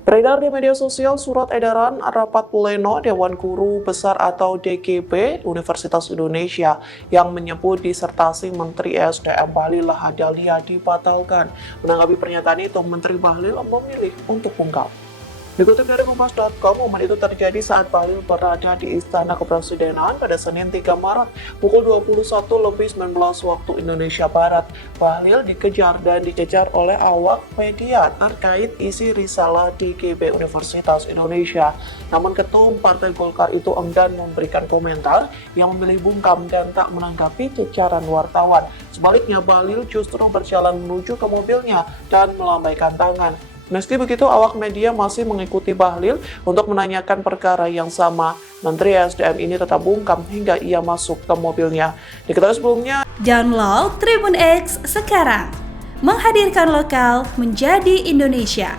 Beredar di media sosial surat edaran rapat pleno Dewan Guru Besar atau DGB Universitas Indonesia yang menyebut disertasi Menteri SDM Bahlil Lahadalia dibatalkan. Menanggapi pernyataan itu, Menteri Bahlil memilih untuk bungkam. Dikutip dari Kompas.com, momen itu terjadi saat Bahlil berada di Istana Kepresidenan pada Senin 3 Maret pukul 21.19 waktu Indonesia Barat. Bahlil dikejar dan dicecar oleh awak media terkait isi risalah DGB Universitas Indonesia. Namun Ketum Partai Golkar itu enggan memberikan komentar, yang memilih bungkam dan tak menanggapi cecaran wartawan. Sebaliknya, Bahlil justru berjalan menuju ke mobilnya dan melambaikan tangan. Meski begitu, awak media masih mengikuti Bahlil untuk menanyakan perkara yang sama. Menteri SDM ini tetap bungkam hingga ia masuk ke mobilnya. Diketahui sebelumnya, download Tribun X sekarang, menghadirkan lokal menjadi Indonesia.